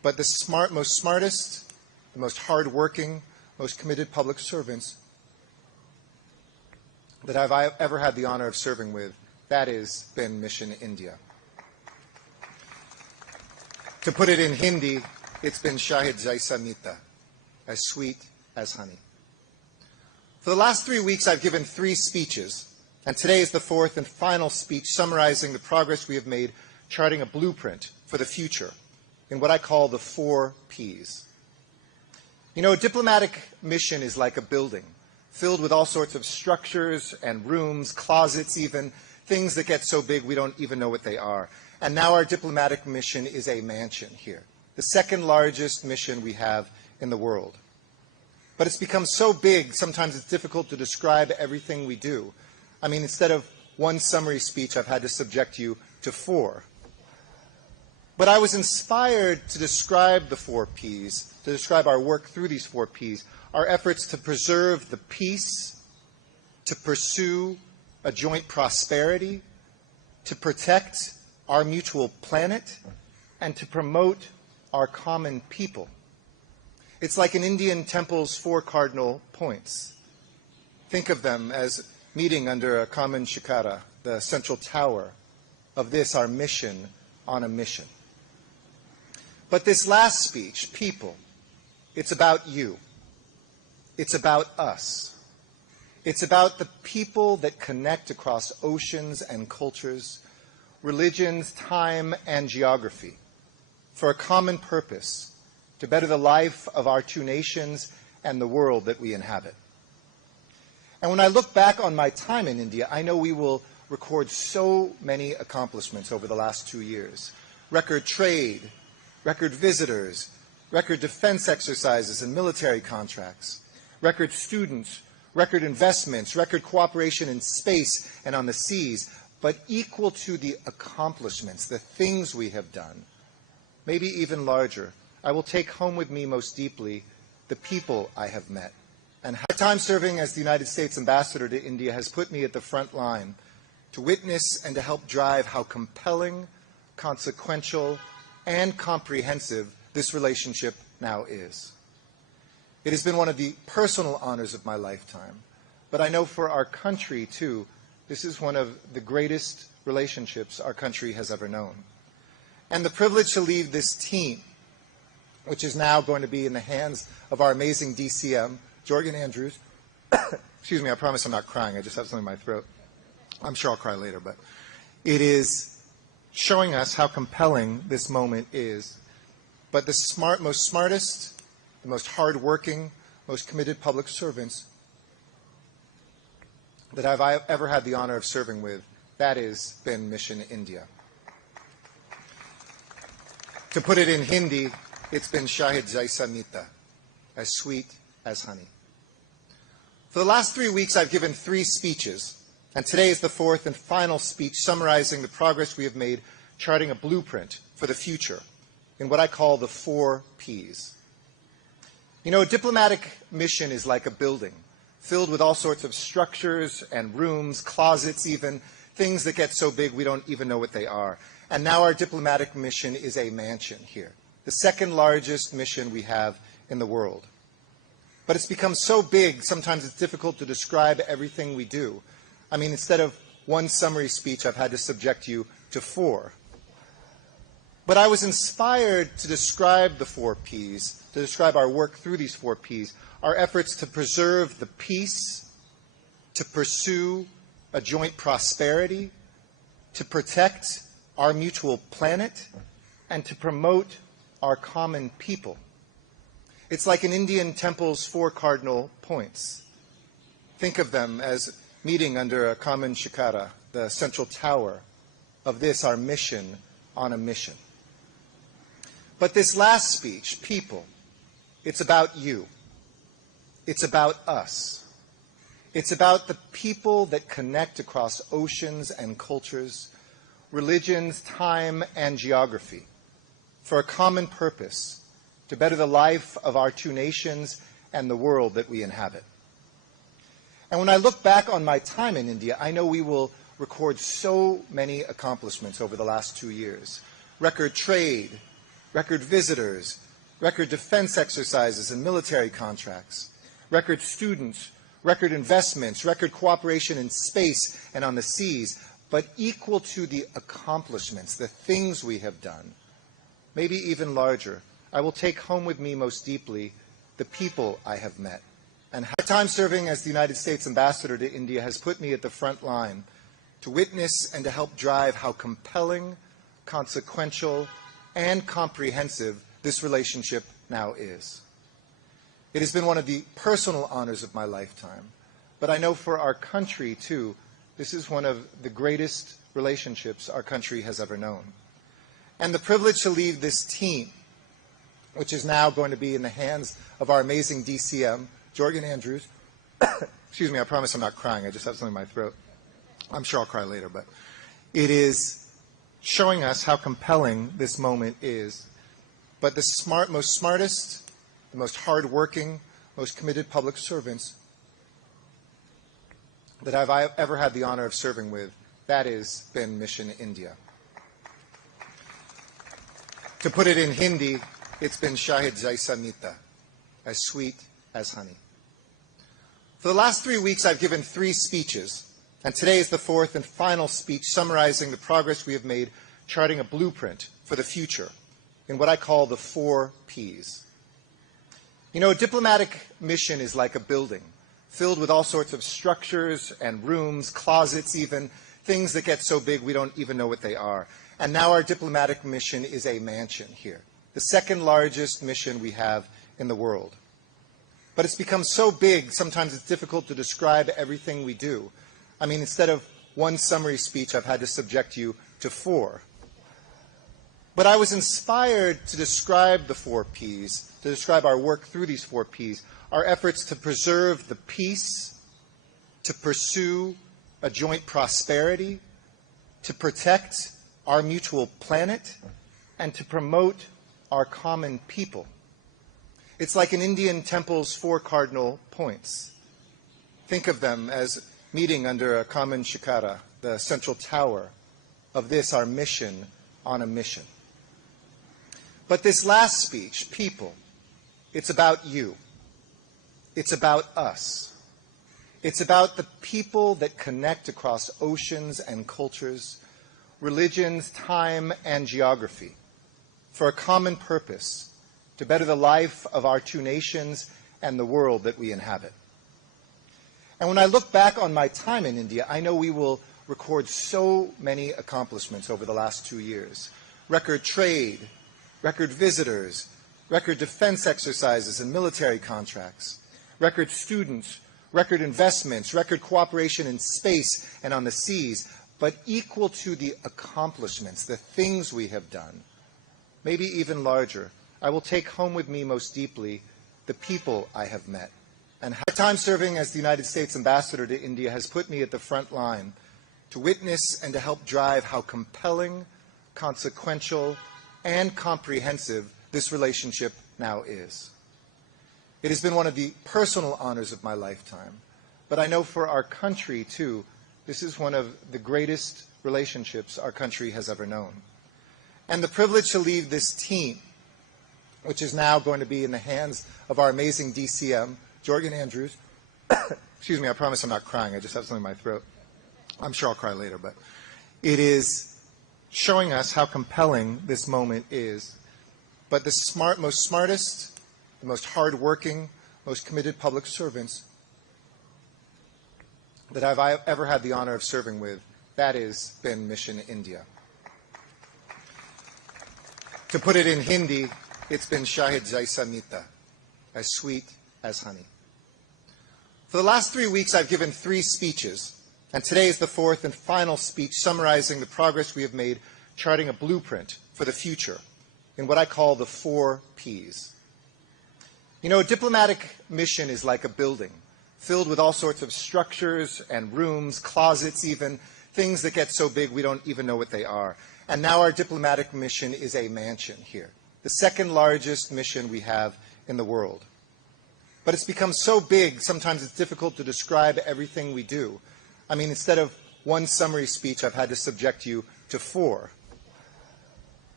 but the most smartest, the most hardworking, most committed public servants that I've ever had the honor of serving with, that has been Mission India. To put it in Hindi, it's been Shahid Jaisa Mita, as sweet as honey. For the last 3 weeks, I've given 3 speeches, and today is the 4th and final speech summarizing the progress we have made, charting a blueprint for the future in what I call the 4 Ps. You know, a diplomatic mission is like a building, filled with all sorts of structures and rooms, closets even, things that get so big we don't even know what they are. And now our diplomatic mission is a mansion here, the second largest mission we have in the world. But it's become so big, sometimes it's difficult to describe everything we do. I mean, instead of 1 summary speech, I've had to subject you to 4. But I was inspired to describe the 4 Ps, to describe our work through these 4 Ps, our efforts to preserve the peace, to pursue a joint prosperity, to protect our mutual planet, and to promote our common people. It's like an Indian temple's 4 cardinal points. Think of them as meeting under a common shikara, the central tower of this, our mission on a mission. But this last speech, people, it's about you. It's about us. It's about the people that connect across oceans and cultures, religions, time, and geography, for a common purpose, to better the life of our 2 nations and the world that we inhabit. And when I look back on my time in India, I know we will record so many accomplishments over the last 2 years. Record trade, record visitors, record defense exercises and military contracts, record students, record investments, record cooperation in space and on the seas, but equal to the accomplishments, the things we have done, maybe even larger, I will take home with me most deeply the people I have met. And my time serving as the United States Ambassador to India has put me at the front line to witness and to help drive how compelling, consequential, and comprehensive this relationship now is. It has been one of the personal honors of my lifetime, but I know for our country, too, this is one of the greatest relationships our country has ever known. And the privilege to lead this team, which is now going to be in the hands of our amazing DCM, Jorgen Andrews. Excuse me, I promise I'm not crying. I just have something in my throat. I'm sure I'll cry later, but it is showing us how compelling this moment is. But the most smartest, the most hardworking, most committed public servants that I've ever had the honor of serving with, that has been Mission India. To put it in Hindi, it's been Shahid Jaisa Mita, as sweet as honey. For the last 3 weeks, I've given 3 speeches, and today is the 4th and final speech summarizing the progress we have made, charting a blueprint for the future in what I call the 4 Ps. You know, a diplomatic mission is like a building, filled with all sorts of structures and rooms, closets even, things that get so big we don't even know what they are. And now our diplomatic mission is a mansion here, the second largest mission we have in the world. But it's become so big, sometimes it's difficult to describe everything we do. I mean, instead of 1 summary speech, I've had to subject you to 4. But I was inspired to describe the 4 Ps, to describe our work through these 4 Ps, our efforts to preserve the peace, to pursue a joint prosperity, to protect our mutual planet, and to promote our common people. It's like an Indian temple's 4 cardinal points. Think of them as meeting under a common shikara, the central tower of this, our mission on a mission. But this last speech, people, it's about you. It's about us. It's about the people that connect across oceans and cultures, religions, time, and geography, for a common purpose, to better the life of our 2 nations and the world that we inhabit. And when I look back on my time in India, I know we will record so many accomplishments over the last 2 years. Record trade, record visitors, record defense exercises and military contracts, record students, record investments, record cooperation in space and on the seas, but equal to the accomplishments, the things we have done, maybe even larger. I will take home with me most deeply the people I have met. And my time serving as the United States ambassador to India has put me at the front line to witness and to help drive how compelling, consequential, and comprehensive this relationship now is. It has been one of the personal honors of my lifetime, but I know for our country, too, this is one of the greatest relationships our country has ever known. And the privilege to lead this team, which is now going to be in the hands of our amazing DCM, Jorgen Andrews. Excuse me, I promise I'm not crying. I just have something in my throat. I'm sure I'll cry later, but it is showing us how compelling this moment is. But the most smartest, the most hardworking, most committed public servants that I've ever had the honor of serving with, that has been Mission India. To put it in Hindi, it's been Shahid Jaisa Mita, as sweet as honey. For the last 3 weeks, I've given 3 speeches, and today is the 4th and final speech summarizing the progress we have made, charting a blueprint for the future in what I call the 4 Ps. You know, a diplomatic mission is like a building filled with all sorts of structures and rooms, closets even, things that get so big we don't even know what they are. And now our diplomatic mission is a mansion here, the second largest mission we have in the world. But it's become so big, sometimes it's difficult to describe everything we do. I mean, instead of one summary speech, I've had to subject you to 4. But I was inspired to describe the 4 Ps, to describe our work through these 4 Ps, our efforts to preserve the peace, to pursue a joint prosperity, to protect our mutual planet, and to promote our common people. It's like an Indian temple's 4 cardinal points. Think of them as meeting under a common shikara, the central tower of this, our mission on a mission. But this last speech, people, it's about you. It's about us. It's about the people that connect across oceans and cultures, religions, time, and geography, for a common purpose, to better the life of our 2 nations and the world that we inhabit. And when I look back on my time in India, I know we will record so many accomplishments over the last 2 years. Record trade, record visitors, record defense exercises and military contracts, record students, record investments, record cooperation in space and on the seas, but equal to the accomplishments, the things we have done, maybe even larger. I will take home with me most deeply the people I have met. And my time serving as the United States ambassador to India has put me at the front line to witness and to help drive how compelling, consequential, and comprehensive this relationship now is. It has been one of the personal honors of my lifetime, but I know for our country, too, this is one of the greatest relationships our country has ever known. And the privilege to lead this team, which is now going to be in the hands of our amazing DCM, Jorgen Andrews. Excuse me, I promise I'm not crying. I just have something in my throat. I'm sure I'll cry later, but it is showing us how compelling this moment is. But the most smartest, the most hardworking, most committed public servants that I've ever had the honor of serving with, that has been Mission India. To put it in Hindi, it's been Shahid Jaisa Mita, as sweet as honey. For the last 3 weeks, I've given 3 speeches, and today is the 4th and final speech summarizing the progress we have made, charting a blueprint for the future in what I call the 4 Ps. You know, a diplomatic mission is like a building filled with all sorts of structures and rooms, closets even, things that get so big we don't even know what they are. And now our diplomatic mission is a mansion here, the second largest mission we have in the world. But it's become so big, sometimes it's difficult to describe everything we do. I mean, instead of one summary speech, I've had to subject you to 4.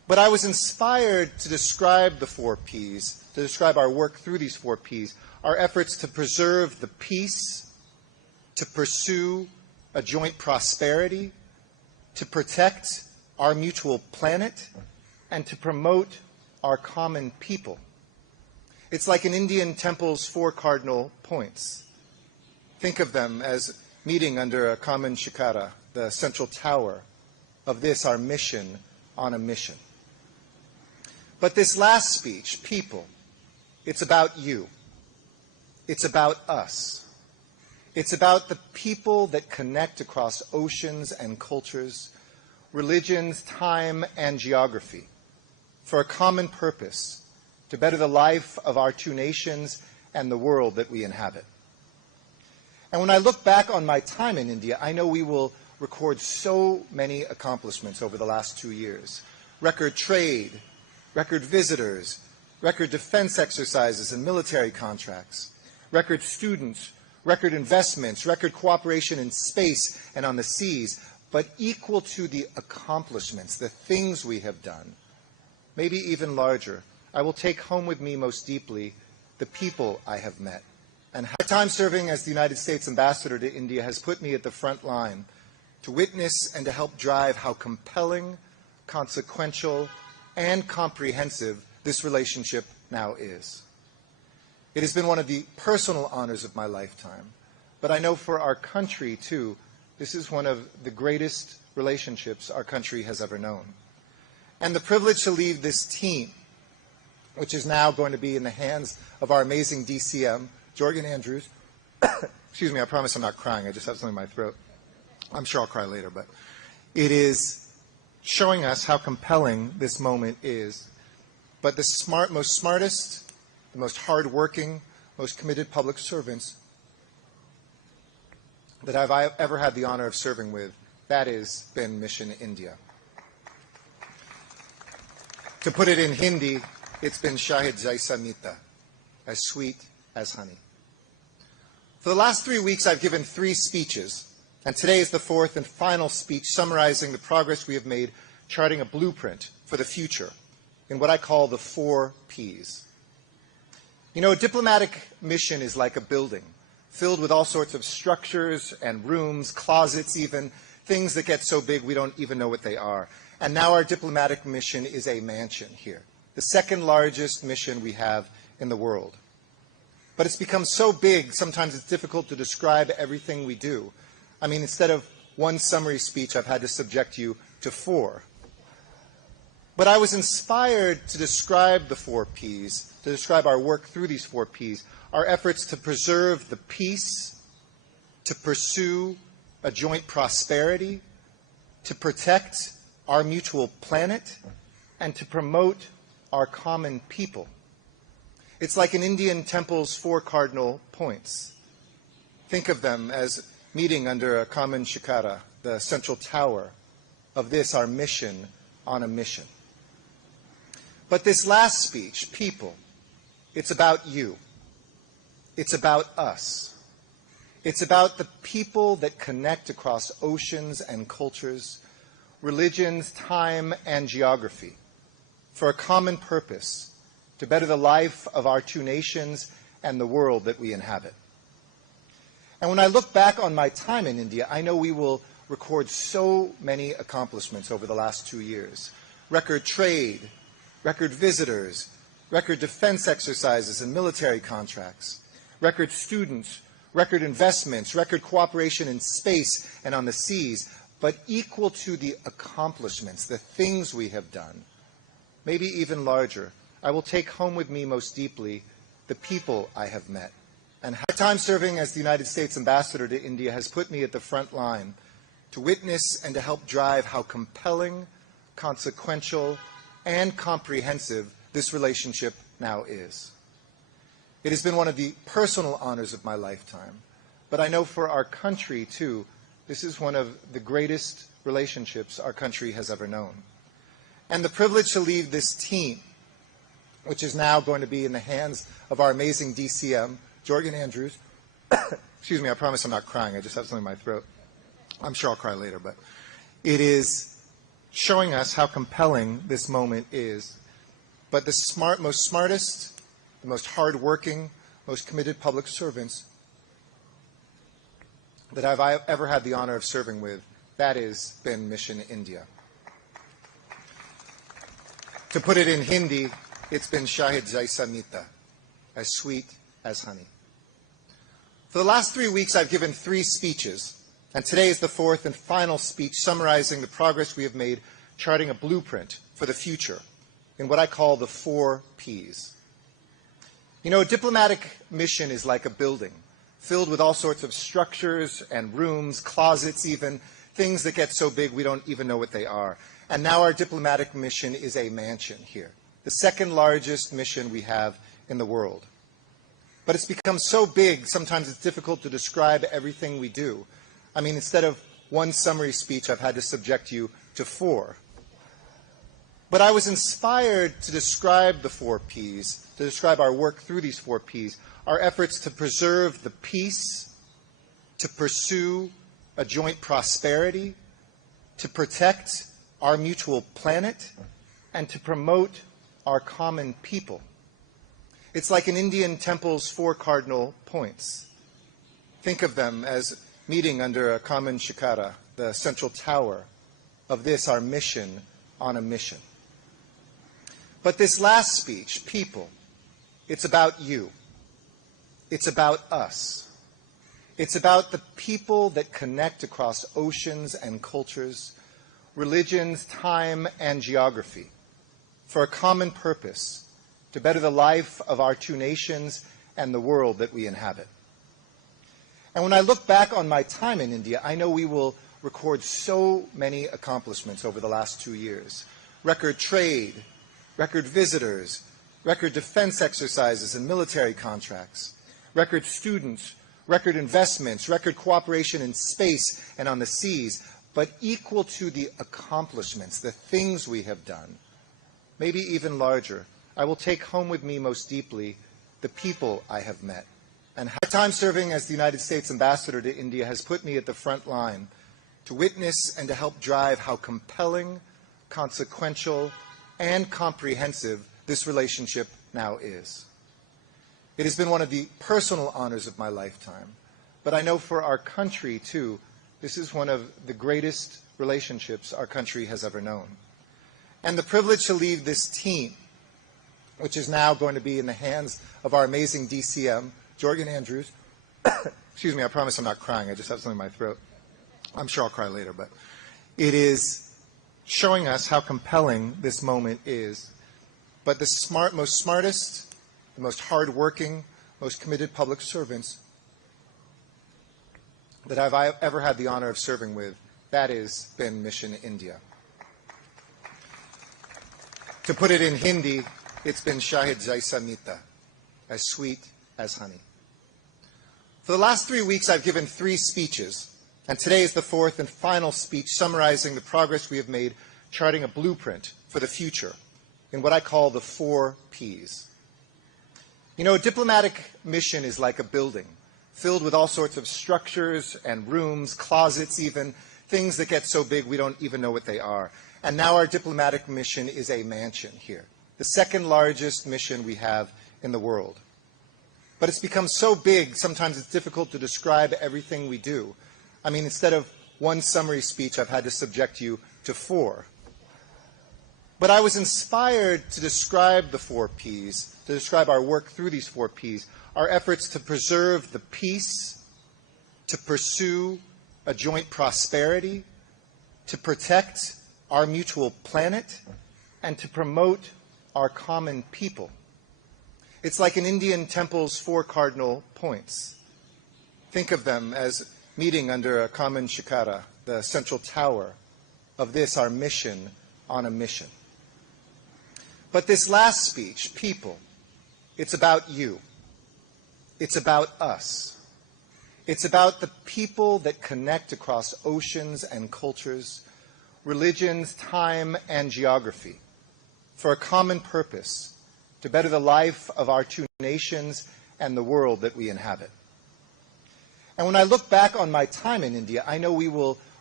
But I was inspired to describe the 4 Ps, to describe our work through these 4 Ps, our efforts to preserve the peace, to pursue a joint prosperity, to protect our mutual planet, and to promote our common people. It's like an Indian temple's 4 cardinal points. Think of them as meeting under a common shikara, the central tower of this, our mission on a mission. But this last speech, people, it's about you. It's about us. It's about the people that connect across oceans and cultures, religions, time, and geography, for a common purpose, to better the life of our 2 nations and the world that we inhabit. And when I look back on my time in India, I know we will record so many accomplishments over the last 2 years. Record trade, record visitors, record defense exercises and military contracts, record students, record investments, record cooperation in space and on the seas, but equal to the accomplishments, the things we have done, maybe even larger, I will take home with me most deeply the people I have met. And my time serving as the United States ambassador to India has put me at the front line to witness and to help drive how compelling, consequential, and comprehensive this relationship now is. It has been one of the personal honors of my lifetime, but I know for our country, too, this is one of the greatest relationships our country has ever known. And the privilege to lead this team, which is now going to be in the hands of our amazing DCM, Jorgen Andrews. Excuse me, I promise I'm not crying. I just have something in my throat. I'm sure I'll cry later, but it is showing us how compelling this moment is. But the most smartest, the most hardworking, most committed public servants that I've ever had the honor of serving with, that has been Mission India. To put it in Hindi, it's been Shahid Jaisa Mita, as sweet as honey. For the last 3 weeks, I've given 3 speeches, and today is the 4th and final speech summarizing the progress we have made, charting a blueprint for the future in what I call the 4 Ps. You know, a diplomatic mission is like a building, filled with all sorts of structures and rooms, closets even, things that get so big we don't even know what they are. And now our diplomatic mission is a mansion here, the 2nd largest mission we have in the world. But it's become so big, sometimes it's difficult to describe everything we do. I mean, instead of 1 summary speech, I've had to subject you to 4. But I was inspired to describe the 4 Ps, to describe our work through these 4 Ps, our efforts to preserve the peace, to pursue a joint prosperity, to protect our mutual planet, and to promote our common people. It's like an Indian temple's 4 cardinal points. Think of them as meeting under a common shikara, the central tower of this, our mission on a mission. But this last speech, people, it's about you. It's about us. It's about the people that connect across oceans and cultures, religions, time, and geography, for a common purpose, to better the life of our 2 nations and the world that we inhabit. And when I look back on my time in India, I know we will record so many accomplishments over the last 2 years. Record trade, record visitors, record defense exercises and military contracts, record students, record investments, record cooperation in space and on the seas, but equal to the accomplishments, the things we have done, maybe even larger, I will take home with me most deeply the people I have met. And my time serving as the United States ambassador to India has put me at the front line to witness and to help drive how compelling, consequential, and comprehensive this relationship now is. It has been one of the personal honors of my lifetime, but I know for our country, too, this is one of the greatest relationships our country has ever known. And the privilege to lead this team, which is now going to be in the hands of our amazing DCM, Jorgen Andrews. Excuse me, I promise I'm not crying. I just have something in my throat. I'm sure I'll cry later, but it is showing us how compelling this moment is. But the most smartest, the most hardworking, most committed public servants that I've ever had the honor of serving with, that has been Mission India. To put it in Hindi, it's been Shahid Jaisa Mita, as sweet as honey. For the last 3 weeks, I've given 3 speeches, and today is the 4th and final speech summarizing the progress we have made, charting a blueprint for the future in what I call the 4 Ps. You know, a diplomatic mission is like a building, filled with all sorts of structures and rooms, closets even, things that get so big we don't even know what they are. And now our diplomatic mission is a mansion here, the second largest mission we have in the world. But it's become so big, sometimes it's difficult to describe everything we do. I mean, instead of one summary speech, I've had to subject you to 4. But I was inspired to describe the 4 Ps, to describe our work through these 4 Ps, our efforts to preserve the peace, to pursue a joint prosperity, to protect our mutual planet, and to promote our common people. It's like an Indian temple's 4 cardinal points. Think of them as meeting under a common shikara, the central tower of this, our mission on a mission. But this last speech, people, it's about you. It's about us. It's about the people that connect across oceans and cultures, religions, time, and geography, for a common purpose, to better the life of our 2 nations and the world that we inhabit. And when I look back on my time in India, I know we will record so many accomplishments over the last 2 years. Record trade, record visitors, record defense exercises and military contracts, record students, record investments, record cooperation in space and on the seas, but equal to the accomplishments, the things we have done, maybe even larger, I will take home with me most deeply the people I have met. And my time serving as the United States ambassador to India has put me at the front line to witness and to help drive how compelling, consequential, and comprehensive this relationship now is. It has been one of the personal honors of my lifetime, but I know for our country, too, this is one of the greatest relationships our country has ever known. And the privilege to lead this team, which is now going to be in the hands of our amazing DCM, Jorgen Andrews. Excuse me, I promise I'm not crying. I just have something in my throat. I'm sure I'll cry later, but it is showing us how compelling this moment is. But the most smartest, the most hardworking, most committed public servants that I've ever had the honor of serving with, that has been Mission India. To put it in Hindi, it's been Shahid Jaisa Mita, as sweet as honey. For the last 3 weeks, I've given 3 speeches, and today is the 4th and final speech summarizing the progress we have made, charting a blueprint for the future in what I call the 4 Ps. You know, a diplomatic mission is like a building, filled with all sorts of structures and rooms, closets even, things that get so big we don't even know what they are. And now our diplomatic mission is a mansion here, the second largest mission we have in the world. But it's become so big, sometimes it's difficult to describe everything we do. I mean, instead of one summary speech, I've had to subject you to 4. But I was inspired to describe the 4 Ps, to describe our work through these 4 Ps, our efforts to preserve the peace, to pursue a joint prosperity, to protect our mutual planet, and to promote our common people. It's like an Indian temple's 4 cardinal points. Think of them as meeting under a common shikara, the central tower of this, our mission on a mission. But this last speech, people, it's about you. It's about us. It's about the people that connect across oceans and cultures, religions, time, and geography, for a common purpose, to better the life of our 2 nations and the world that we inhabit. And when I look back on my time in India, I know we will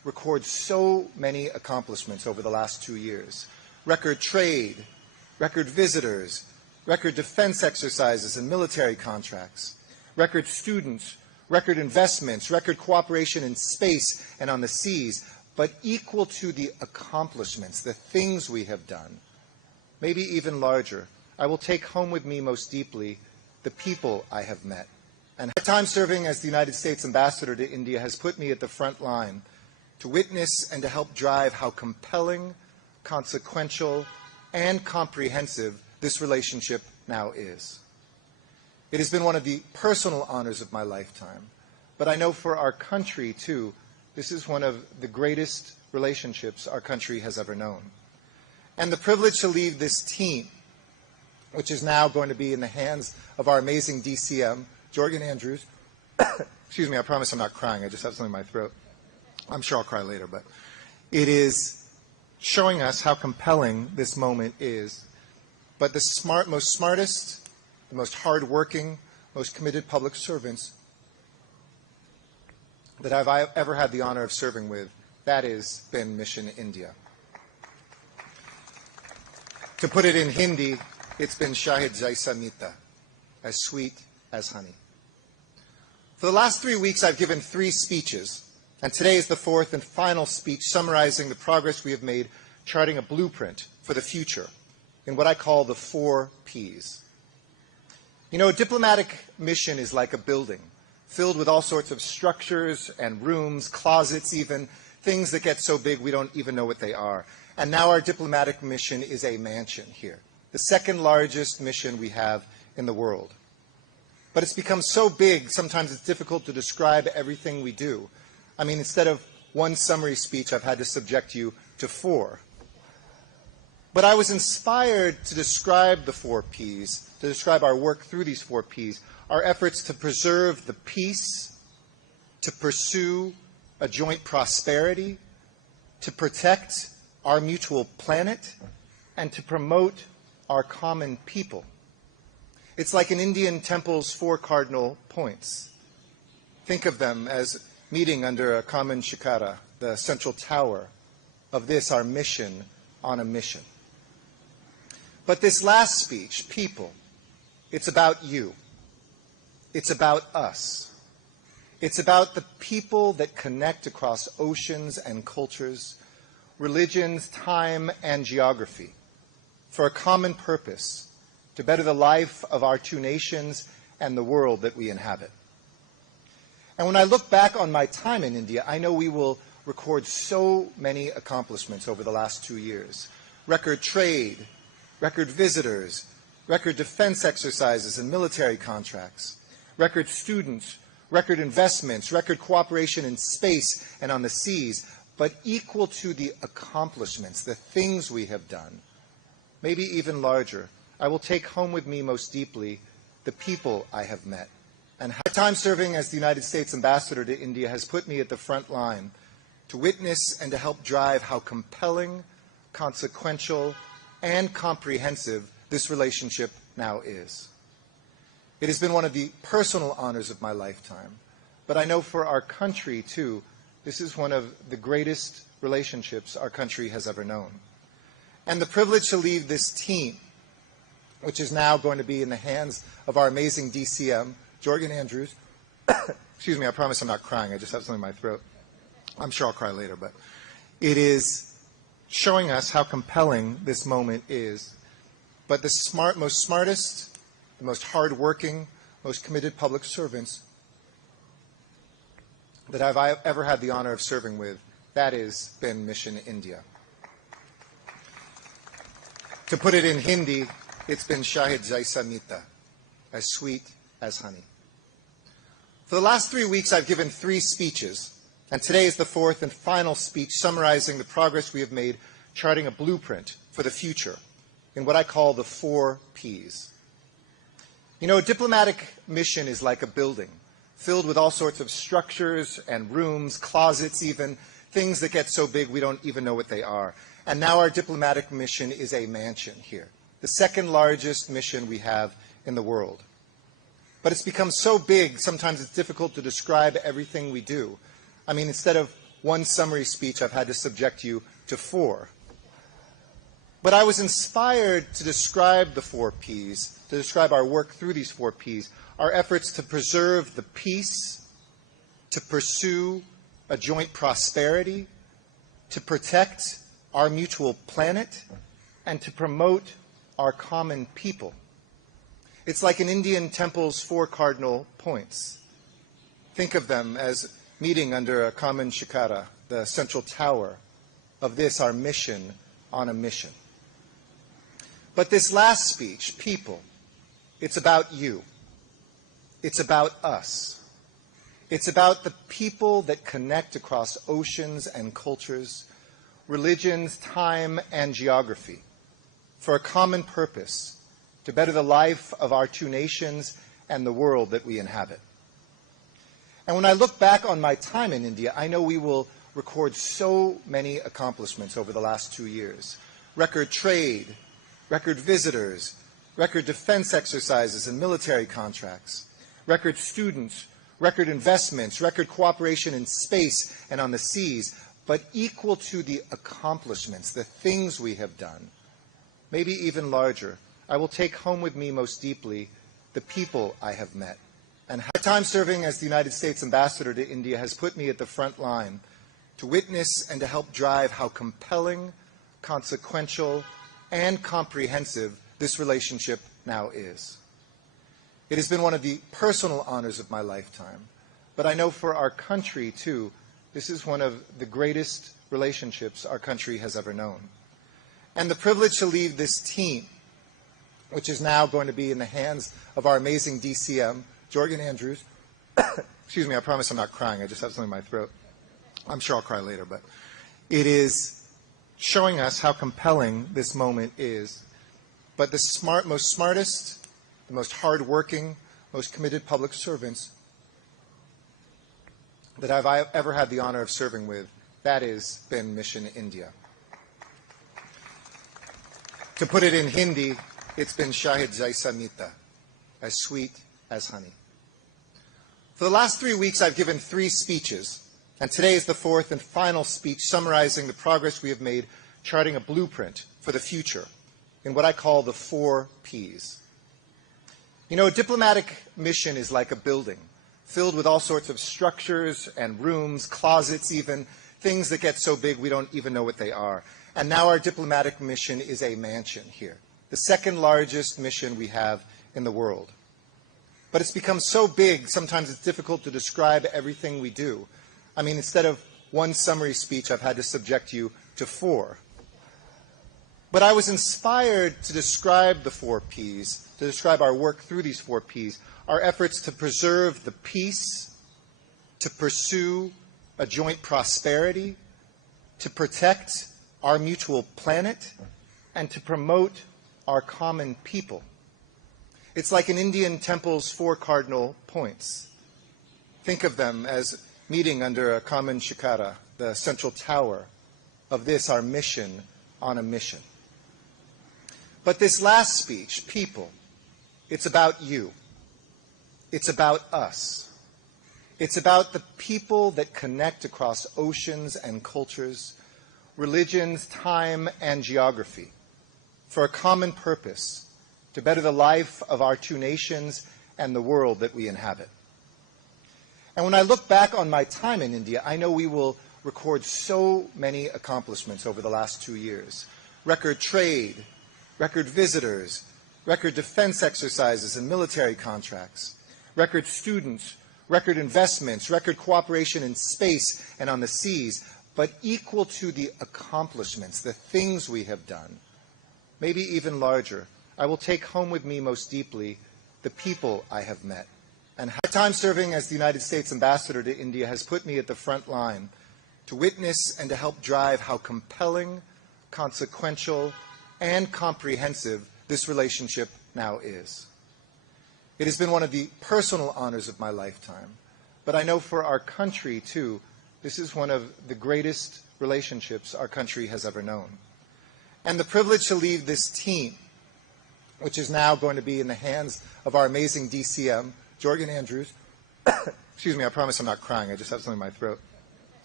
record so many accomplishments over the last 2 years. Record trade, record visitors, record defense exercises and military contracts, record students, record investments, record cooperation in space and on the seas, but equal to the accomplishments, the things we have done, maybe even larger. I will take home with me most deeply the people I have met. And my time serving as the United States ambassador to India has put me at the front line to witness and to help drive how compelling, consequential, and comprehensive this relationship now is. It has been one of the personal honors of my lifetime, but I know for our country, too, this is one of the greatest relationships our country has ever known. And the privilege to lead this team, which is now going to be in the hands of our amazing DCM, Jorgen Andrews. Excuse me, I promise I'm not crying. I just have something in my throat. I'm sure I'll cry later, but it is showing us how compelling this moment is. But the most smartest, the most hardworking, most committed public servants that I've ever had the honor of serving with, that has been Mission India. To put it in Hindi, it's been Shahid Jaisa Mita, as sweet as honey. For the last 3 weeks, I've given 3 speeches, and today is the 4th and final speech summarizing the progress we have made, charting a blueprint for the future in what I call the 4 Ps. You know, a diplomatic mission is like a building, filled with all sorts of structures and rooms, closets even, things that get so big we don't even know what they are. And now our diplomatic mission is a mansion here, the second largest mission we have in the world. But it's become so big, sometimes it's difficult to describe everything we do. I mean, instead of one summary speech, I've had to subject you to 4. But I was inspired to describe the 4 Ps, to describe our work through these 4 Ps, our efforts to preserve the peace, to pursue a joint prosperity, to protect our mutual planet, and to promote our common people. It's like an Indian temple's 4 cardinal points. Think of them as meeting under a common shikara, the central tower of this, our mission on a mission. But this last speech, people, it's about you. It's about us. It's about the people that connect across oceans and cultures, religions, time, and geography, for a common purpose, to better the life of our 2 nations and the world that we inhabit. And when I look back on my time in India, I know we will record so many accomplishments over the last 2 years. Record trade, record visitors, record defense exercises and military contracts, record students, record investments, record cooperation in space and on the seas, but equal to the accomplishments, the things we have done, maybe even larger. I will take home with me most deeply the people I have met. And my time serving as the United States ambassador to India has put me at the front line to witness and to help drive how compelling, consequential, and comprehensive this relationship now is. It has been one of the personal honors of my lifetime, but I know for our country, too, this is one of the greatest relationships our country has ever known. And the privilege to lead this team, which is now going to be in the hands of our amazing DCM, Jorgen Andrews. Excuse me, I promise I'm not crying. I just have something in my throat. I'm sure I'll cry later, but it is showing us how compelling this moment is. But the most smartest, the most hardworking, most committed public servants that I've ever had the honor of serving with, that has been Mission India. To put it in Hindi, it's been Shahid Jaisa Mita, as sweet as honey. For the last 3 weeks, I've given 3 speeches, and today is the 4th and final speech summarizing the progress we have made, charting a blueprint for the future in what I call the 4 Ps. You know, a diplomatic mission is like a building, filled with all sorts of structures and rooms, closets even, things that get so big we don't even know what they are. And now our diplomatic mission is a mansion here, the second largest mission we have in the world. But it's become so big, sometimes it's difficult to describe everything we do. I mean, instead of one summary speech, I've had to subject you to four. But I was inspired to describe the four Ps, to describe our work through these four Ps, our efforts to preserve the peace, to pursue a joint prosperity, to protect our mutual planet, and to promote our common people. It's like an Indian temple's four cardinal points. Think of them as meeting under a common shikara, the central tower of this, our mission on a mission. But this last speech, people, it's about you. It's about us. It's about the people that connect across oceans and cultures, religions, time, and geography, for a common purpose, to better the life of our two nations and the world that we inhabit. And when I look back on my time in India, I know we will record so many accomplishments over the last 2 years. Record trade, record visitors, record defense exercises and military contracts, record students, record investments, record cooperation in space and on the seas, but equal to the accomplishments, the things we have done, maybe even larger, I will take home with me most deeply the people I have met. And my time serving as the United States ambassador to India has put me at the front line to witness and to help drive how compelling, consequential, and comprehensive this relationship now is. It has been one of the personal honors of my lifetime, but I know for our country, too, this is one of the greatest relationships our country has ever known. And the privilege to lead this team, which is now going to be in the hands of our amazing DCM, Jorgen Andrews. Excuse me, I promise I'm not crying. I just have something in my throat. I'm sure I'll cry later, but it is showing us how compelling this moment is. But the most smartest, the most hardworking, most committed public servants that I've ever had the honor of serving with, that has been Mission India. To put it in Hindi, it's been Shahid Jaisa Mita, as sweet as honey. For the last 3 weeks, I've given 3 speeches, and today is the 4th and final speech summarizing the progress we have made, charting a blueprint for the future in what I call the 4 Ps. You know, a diplomatic mission is like a building, filled with all sorts of structures and rooms, closets even, things that get so big we don't even know what they are. And now our diplomatic mission is a mansion here, the second largest mission we have in the world. But it's become so big, sometimes it's difficult to describe everything we do. I mean, instead of one summary speech, I've had to subject you to 4. But I was inspired to describe the 4 Ps, to describe our work through these 4 Ps, our efforts to preserve the peace, to pursue a joint prosperity, to protect our mutual planet, and to promote our common people. It's like an Indian temple's 4 cardinal points. Think of them as meeting under a common shikara, the central tower of this, our mission on a mission. But this last speech, people, it's about you. It's about us. It's about the people that connect across oceans and cultures, religions, time, and geography, for a common purpose, to better the life of our two nations and the world that we inhabit. And when I look back on my time in India, I know we will record so many accomplishments over the last 2 years. Record trade, record visitors, record defense exercises and military contracts, record students, record investments, record cooperation in space and on the seas, but equal to the accomplishments, the things we have done, maybe even larger, I will take home with me most deeply the people I have met. And my time serving as the United States ambassador to India has put me at the front line to witness and to help drive how compelling, consequential, and comprehensive this relationship now is. It has been one of the personal honors of my lifetime, but I know for our country, too, this is one of the greatest relationships our country has ever known. And the privilege to lead this team, which is now going to be in the hands of our amazing DCM, Jorgen Andrews. Excuse me, I promise I'm not crying. I just have something in my throat.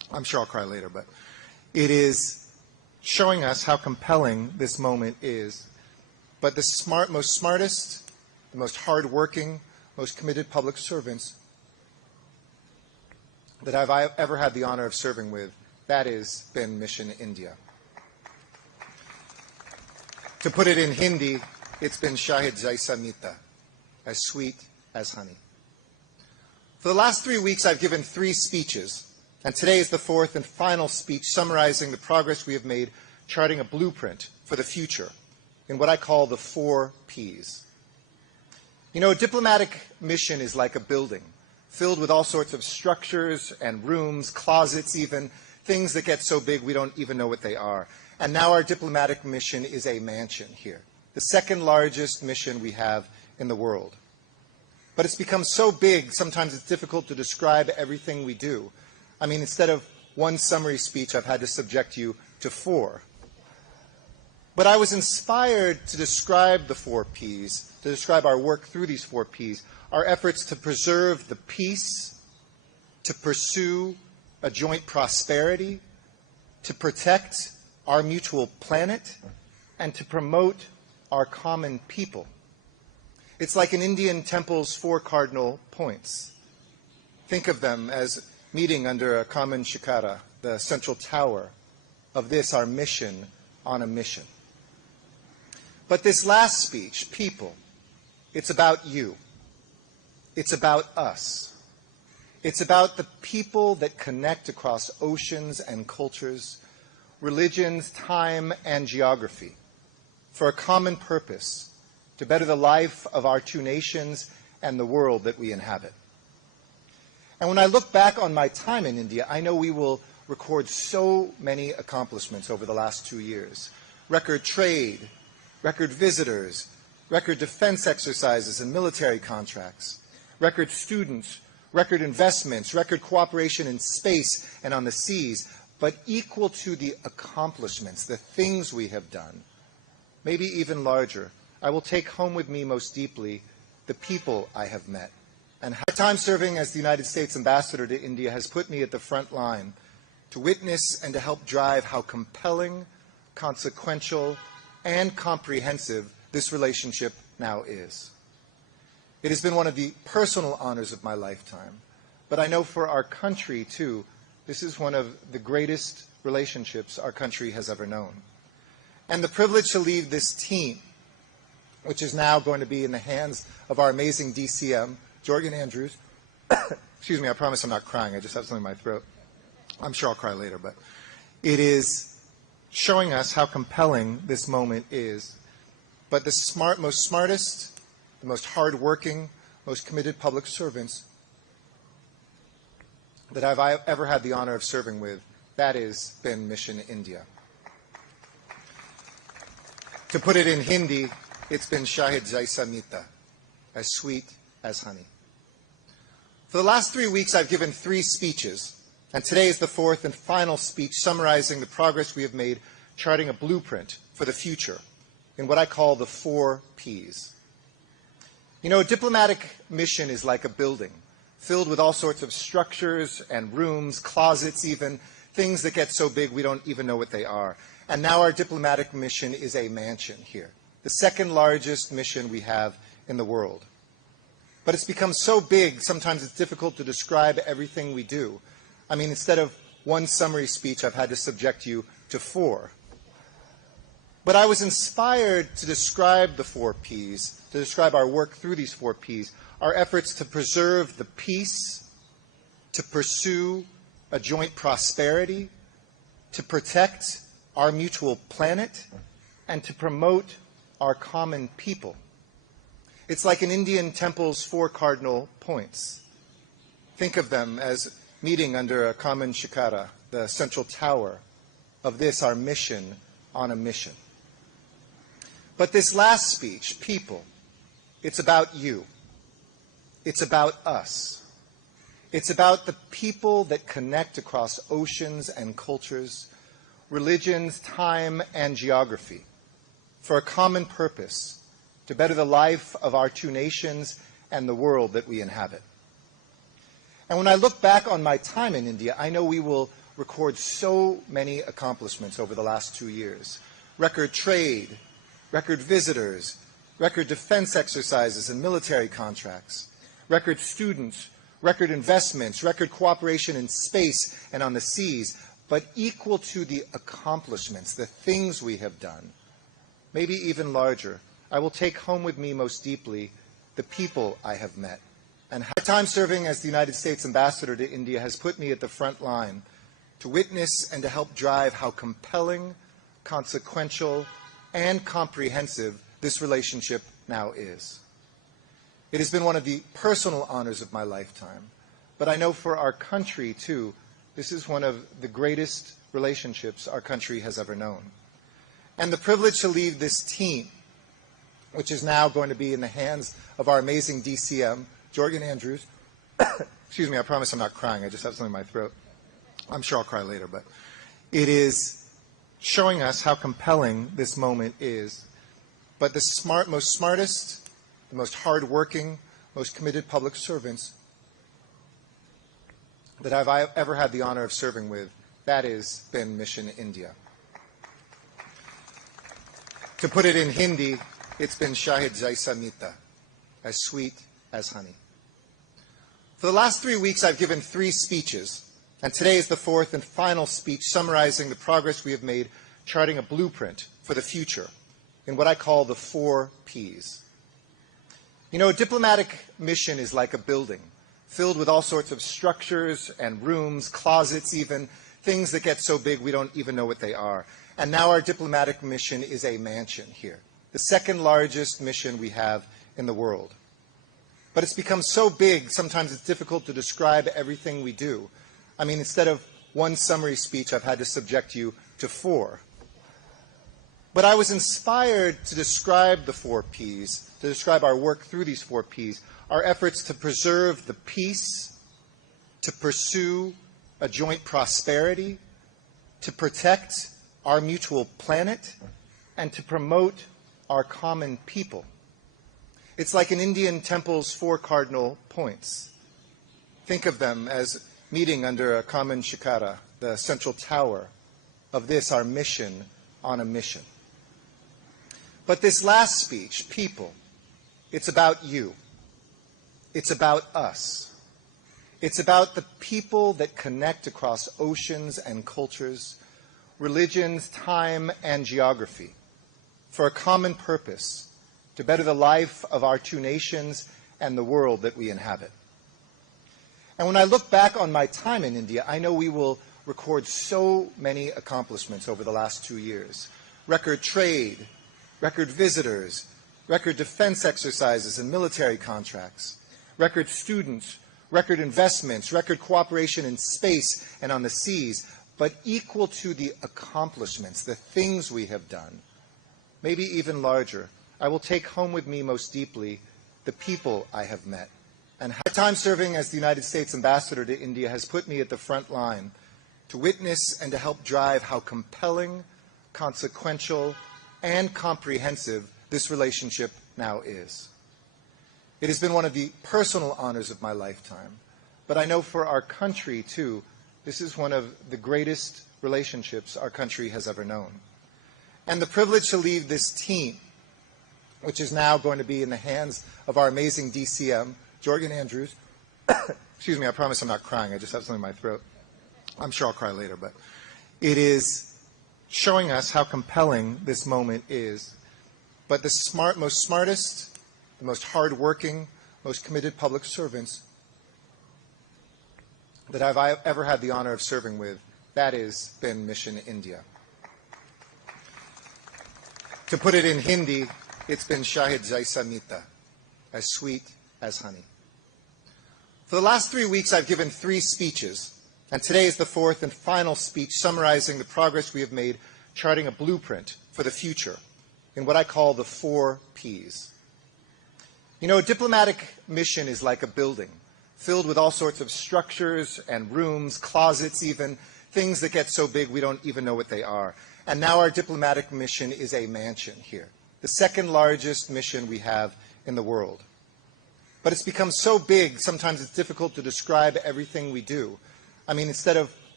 I'm sure I'll cry later, but it is showing us how compelling this moment is. But the most smartest, the most hardworking, most committed public servants that I've ever had the honor of serving with, that has been Mission India. To put it in Hindi, it's been Shahid Jaisa Mita, as sweet as honey. For the last 3 weeks, I've given 3 speeches, and today is the 4th and final speech summarizing the progress we have made, charting a blueprint for the future in what I call the 4 Ps. You know, a diplomatic mission is like a building, filled with all sorts of structures and rooms, closets even, things that get so big we don't even know what they are. And now our diplomatic mission is a mansion here, the second largest mission we have in the world. But it's become so big, sometimes it's difficult to describe everything we do. I mean, instead of 1 summary speech, I've had to subject you to 4. But I was inspired to describe the 4 Ps, to describe our work through these 4 Ps, our efforts to preserve the peace, to pursue a joint prosperity, to protect our mutual planet, and to promote our common people. It's like an Indian temple's 4 cardinal points. Think of them as meeting under a common shikara, the central tower of this, our mission on a mission. But this last speech, people, it's about you. It's about us. It's about the people that connect across oceans and cultures, religions, time, and geography, for a common purpose, to better the life of our 2 nations and the world that we inhabit. And when I look back on my time in India, I know we will record so many accomplishments over the last 2 years. Record trade, record visitors, record defense exercises and military contracts, record students, record investments, record cooperation in space and on the seas, but equal to the accomplishments, the things we have done, maybe even larger, I will take home with me most deeply the people I have met. And my time serving as the United States Ambassador to India has put me at the front line to witness and to help drive how compelling, consequential, and comprehensive this relationship now is. It has been one of the personal honors of my lifetime, but I know for our country, too, this is one of the greatest relationships our country has ever known. And the privilege to lead this team, which is now going to be in the hands of our amazing DCM, Jorgen Andrews. Excuse me, I promise I'm not crying. I just have something in my throat. I'm sure I'll cry later, but it is showing us how compelling this moment is. But the most smartest, the most hardworking, most committed public servants that I've ever had the honor of serving with, that has been Mission India. To put it in Hindi, it's been Shahid Jaisa Mita, as sweet as honey. For the last 3 weeks, I've given 3 speeches, and today is the 4th and final speech summarizing the progress we have made, charting a blueprint for the future in what I call the 4 Ps. You know, a diplomatic mission is like a building, filled with all sorts of structures and rooms, closets even, things that get so big we don't even know what they are. And now our diplomatic mission is a mansion here, the second largest mission we have in the world. But it's become so big, sometimes it's difficult to describe everything we do. I mean, instead of 1 summary speech, I've had to subject you to 4. But I was inspired to describe the 4 Ps, to describe our work through these 4 Ps, our efforts to preserve the peace, to pursue a joint prosperity, to protect our mutual planet, and to promote our common people. It's like an Indian temple's 4 cardinal points. Think of them as meeting under a common shikara, the central tower of this, our mission on a mission. But this last speech, people, it's about you. It's about us. It's about the people that connect across oceans and cultures, religions, time, and geography, for a common purpose, to better the life of our 2 nations and the world that we inhabit. And when I look back on my time in India, I know we will record so many accomplishments over the last 2 years. Record trade, record visitors, record defense exercises and military contracts, record students, record investments, record cooperation in space and on the seas, but equal to the accomplishments, the things we have done, maybe even larger. I will take home with me most deeply the people I have met. And my time serving as the United States ambassador to India has put me at the front line to witness and to help drive how compelling, consequential, and comprehensive this relationship now is. It has been one of the personal honors of my lifetime, but I know for our country, too, this is one of the greatest relationships our country has ever known. And the privilege to lead this team, which is now going to be in the hands of our amazing DCM, Jorgen Andrews. Excuse me, I promise I'm not crying. I just have something in my throat. I'm sure I'll cry later, but it is showing us how compelling this moment is. But the most smartest, the most hardworking, most committed public servants that I've ever had the honor of serving with, that has been Mission India. To put it in Hindi, it's been Shahid Jaisa Mita, as sweet as honey. For the last 3 weeks, I've given 3 speeches, and today is the 4th and final speech summarizing the progress we have made, charting a blueprint for the future in what I call the 4 Ps. You know, a diplomatic mission is like a building, filled with all sorts of structures and rooms, closets even, things that get so big we don't even know what they are. And now our diplomatic mission is a mansion here, the second largest mission we have in the world. But it's become so big, sometimes it's difficult to describe everything we do. I mean, instead of 1 summary speech, I've had to subject you to 4. But I was inspired to describe the 4 Ps, to describe our work through these 4 Ps, our efforts to preserve the peace, to pursue a joint prosperity, to protect our mutual planet, and to promote our common people. It's like an Indian temple's 4 cardinal points. Think of them as meeting under a common shikara, the central tower of this, our mission on a mission. But this last speech, people, it's about you. It's about us. It's about the people that connect across oceans and cultures, religions, time, and geography, for a common purpose, to better the life of our 2 nations and the world that we inhabit. And when I look back on my time in India, I know we will record so many accomplishments over the last 2 years. Record trade, record visitors, record defense exercises and military contracts, record students, record investments, record cooperation in space and on the seas, but equal to the accomplishments, the things we have done, maybe even larger. I will take home with me most deeply the people I have met. And my time serving as the United States ambassador to India has put me at the front line to witness and to help drive how compelling, consequential, and comprehensive this relationship now is. It has been one of the personal honors of my lifetime, but I know for our country, too, this is one of the greatest relationships our country has ever known. And the privilege to lead this team, which is now going to be in the hands of our amazing DCM, Jorgen Andrews. Excuse me, I promise I'm not crying. I just have something in my throat. I'm sure I'll cry later, but it is showing us how compelling this moment is. But the most smartest, the most hardworking, most committed public servants that I've ever had the honor of serving with, that has been Mission India. To put it in Hindi, it's been Shahid Jaisa Mita, as sweet as honey. For the last 3 weeks, I've given 3 speeches, and today is the 4th and final speech summarizing the progress we have made, charting a blueprint for the future in what I call the 4 Ps. You know, a diplomatic mission is like a building, filled with all sorts of structures and rooms, closets even, things that get so big we don't even know what they are. And now our diplomatic mission is a mansion here, the second largest mission we have in the world. But it's become so big, sometimes it's difficult to describe everything we do. I mean, instead of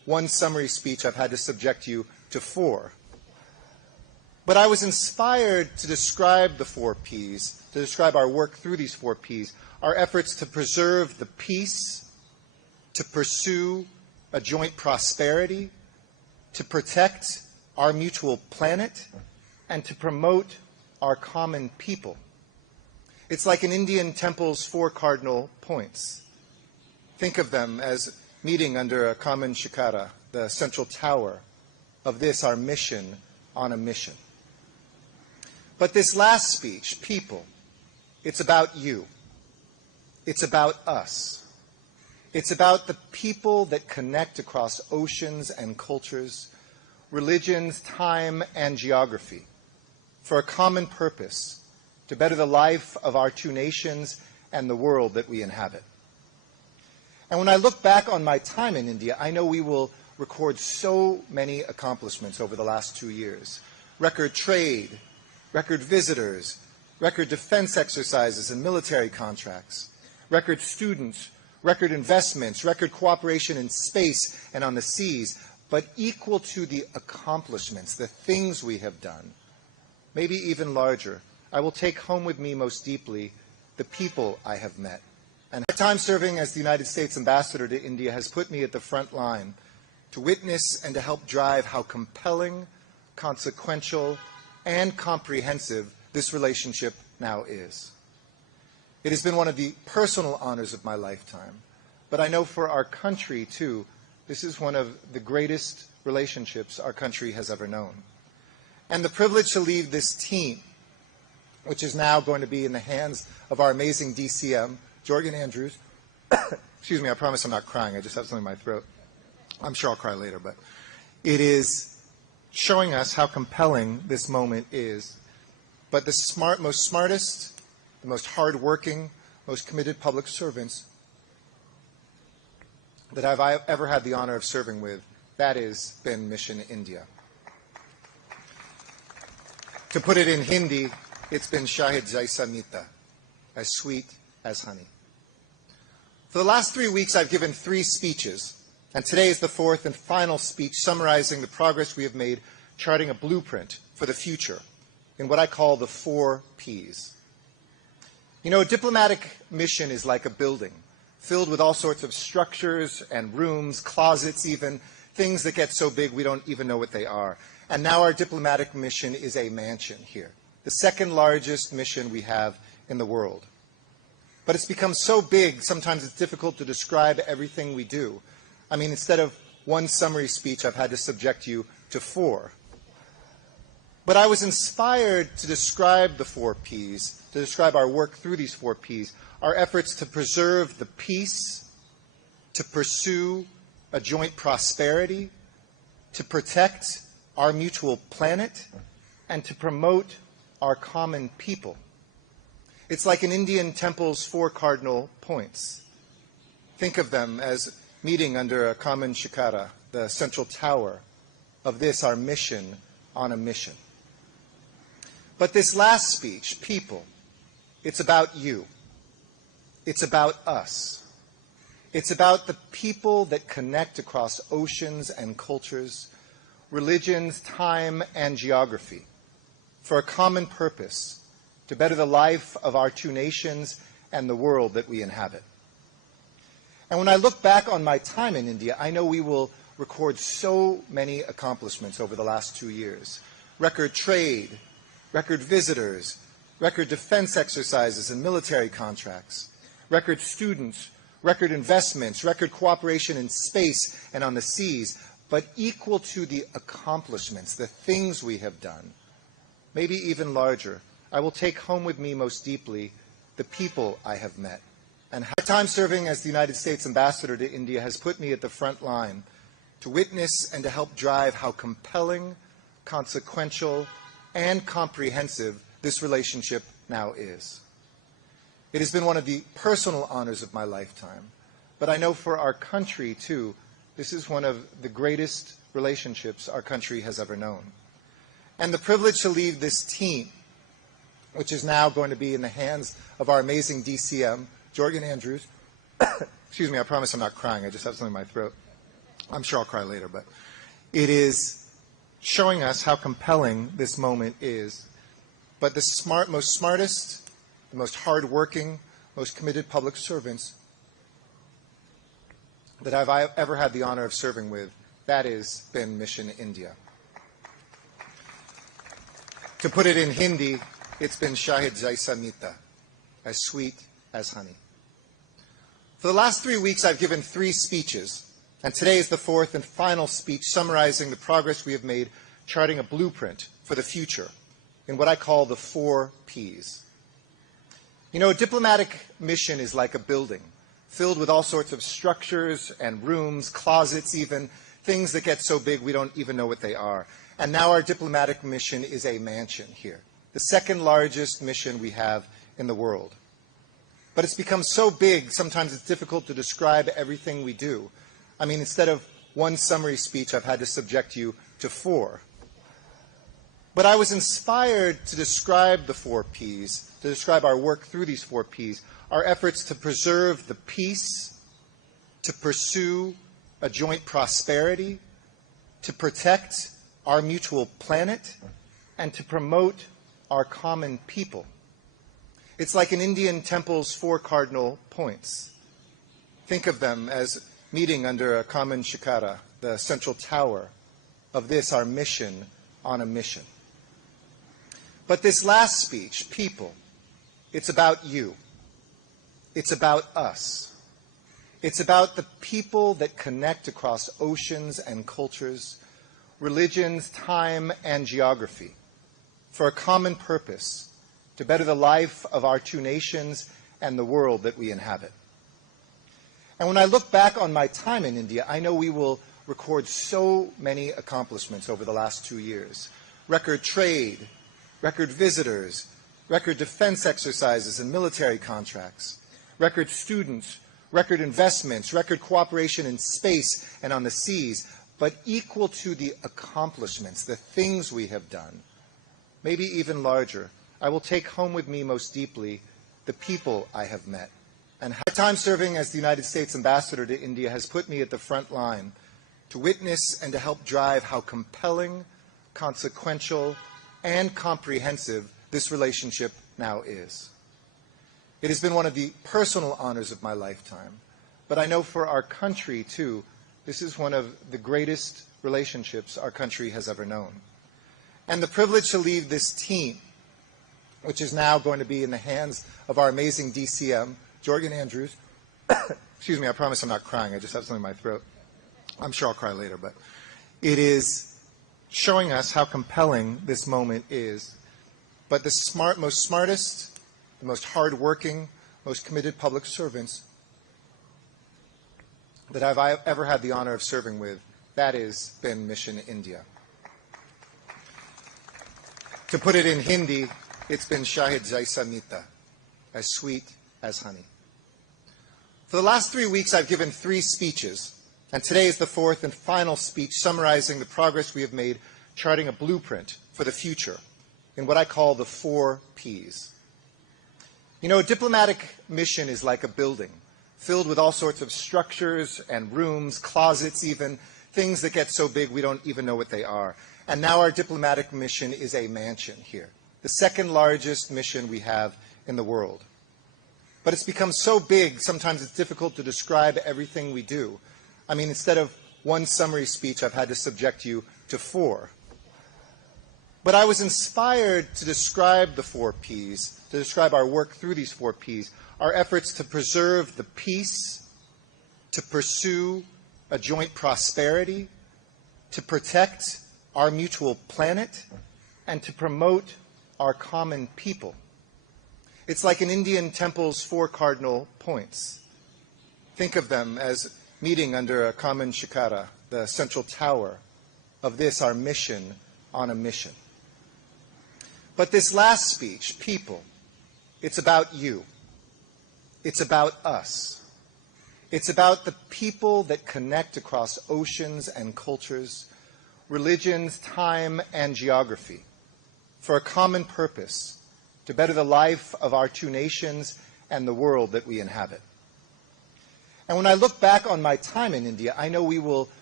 one summary speech, I've had to subject you to 4. But I was inspired to describe the 4 Ps, to describe our work through these 4 Ps, our efforts to preserve the peace, to pursue a joint prosperity, to protect our mutual planet, and to promote our common people. It's like an Indian temple's 4 cardinal points. Think of them as meeting under a common shikara, the central tower of this, our mission on a mission. But this last speech, people, it's about you. It's about us. It's about the people that connect across oceans and cultures, religions, time, and geography, for a common purpose, to better the life of our 2 nations and the world that we inhabit. And when I look back on my time in India, I know we will record so many accomplishments over the last 2 years. Record trade, record visitors, record defense exercises and military contracts, record students, record investments, record cooperation in space and on the seas, but equal to the accomplishments, the things we have done, maybe even larger, I will take home with me most deeply the people I have met. And my time serving as the United States ambassador to India has put me at the front line to witness and to help drive how compelling, consequential, and comprehensive this relationship now is. It has been one of the personal honors of my lifetime, but I know for our country, too, this is one of the greatest relationships our country has ever known. And the privilege to lead this team, which is now going to be in the hands of our amazing DCM, Jorgen Andrews. Excuse me, I promise I'm not crying. I just have something in my throat. I'm sure I'll cry later, but it is showing us how compelling this moment is. But the most smartest, the most hardworking, most committed public servants that I've ever had the honor of serving with, that has been Mission India. To put it in Hindi, it's been Shahid Jaisa Mita, as sweet as honey. For the last 3 weeks, I've given 3 speeches, and today is the 4th and final speech summarizing the progress we have made, charting a blueprint for the future in what I call the 4 Ps. You know, a diplomatic mission is like a building, filled with all sorts of structures and rooms, closets even, things that get so big we don't even know what they are. And now our diplomatic mission is a mansion here, the 2nd largest mission we have in the world. But it's become so big, sometimes it's difficult to describe everything we do. I mean, instead of one summary speech, I've had to subject you to 4. But I was inspired to describe the 4 Ps, to describe our work through these 4 Ps, our efforts to preserve the peace, to pursue a joint prosperity, to protect our mutual planet, and to promote our common people. It's like an Indian temple's 4 cardinal points. Think of them as meeting under a common shikara, the central tower of this, our mission on a mission. But this last speech, people, it's about you. It's about us. It's about the people that connect across oceans and cultures, religions, time, and geography, for a common purpose, to better the life of our 2 nations and the world that we inhabit. And when I look back on my time in India, I know we will record so many accomplishments over the last 2 years. Record trade, record visitors, record defense exercises and military contracts, record students, record investments, record cooperation in space and on the seas, but equal to the accomplishments, the things we have done, maybe even larger, I will take home with me most deeply the people I have met. And my time serving as the United States ambassador to India has put me at the front line to witness and to help drive how compelling, consequential, and comprehensive this relationship now is. It has been one of the personal honors of my lifetime, but I know for our country, too, this is one of the greatest relationships our country has ever known. And the privilege to lead this team, which is now going to be in the hands of our amazing DCM, Jorgen Andrews. Excuse me, I promise I'm not crying. I just have something in my throat. I'm sure I'll cry later, but it is showing us how compelling this moment is. But the most smartest, the most hardworking, most committed public servants that I've ever had the honor of serving with, that is been Mission India. To put it in Hindi, it's been Shahid Jaisa Mita, as sweet as honey. For the last 3 weeks, I've given 3 speeches, and today is the 4th and final speech summarizing the progress we have made, charting a blueprint for the future in what I call the 4 Ps. You know, a diplomatic mission is like a building, filled with all sorts of structures and rooms, closets even, things that get so big we don't even know what they are. And now our diplomatic mission is a mansion here, the second largest mission we have in the world. But it's become so big, sometimes it's difficult to describe everything we do. I mean, instead of 1 summary speech, I've had to subject you to 4. But I was inspired to describe the 4 Ps, to describe our work through these 4 Ps, our efforts to preserve the peace, to pursue a joint prosperity, to protect our mutual planet, and to promote our common people. It's like an Indian temple's 4 cardinal points. Think of them as meeting under a common shikara, the central tower of this, our mission on a mission. But this last speech, people, it's about you. It's about us. It's about the people that connect across oceans and cultures, religions, time, and geography, for a common purpose, to better the life of our 2 nations and the world that we inhabit. And when I look back on my time in India, I know we will record so many accomplishments over the last 2 years. Record trade, record visitors, record defense exercises and military contracts, record students, record investments, record cooperation in space and on the seas, but equal to the accomplishments, the things we have done, maybe even larger, I will take home with me most deeply the people I have met. And my time serving as the United States ambassador to India has put me at the front line to witness and to help drive how compelling, consequential, and comprehensive this relationship now is. It has been one of the personal honors of my lifetime, but I know for our country, too, this is one of the greatest relationships our country has ever known. And the privilege to lead this team, which is now going to be in the hands of our amazing DCM, Jorgen Andrews. Excuse me, I promise I'm not crying. I just have something in my throat. I'm sure I'll cry later, but it is showing us how compelling this moment is. But the most smartest, the most hardworking, most committed public servants that I've ever had the honor of serving with, that is been Mission India. To put it in Hindi, it's been Shahid Jaisa Mita, as sweet as honey. For the last 3 weeks, I've given 3 speeches, and today is the 4th and final speech summarizing the progress we have made, charting a blueprint for the future in what I call the 4 Ps. You know, a diplomatic mission is like a building, filled with all sorts of structures and rooms, closets even, things that get so big we don't even know what they are. And now our diplomatic mission is a mansion here, the second largest mission we have in the world. But it's become so big, sometimes it's difficult to describe everything we do. I mean, instead of 1 summary speech, I've had to subject you to 4. But I was inspired to describe the 4 Ps, to describe our work through these 4 Ps, our efforts to preserve the peace, to pursue a joint prosperity, to protect our mutual planet, and to promote our common people. It's like an Indian temple's 4 cardinal points. Think of them as meeting under a common shikara, the central tower of this, our mission on a mission. But this last speech, people, it's about you. It's about us. It's about the people that connect across oceans and cultures, religions, time, and geography, for a common purpose, to better the life of our 2 nations and the world that we inhabit. And when I look back on my time in India, I know we will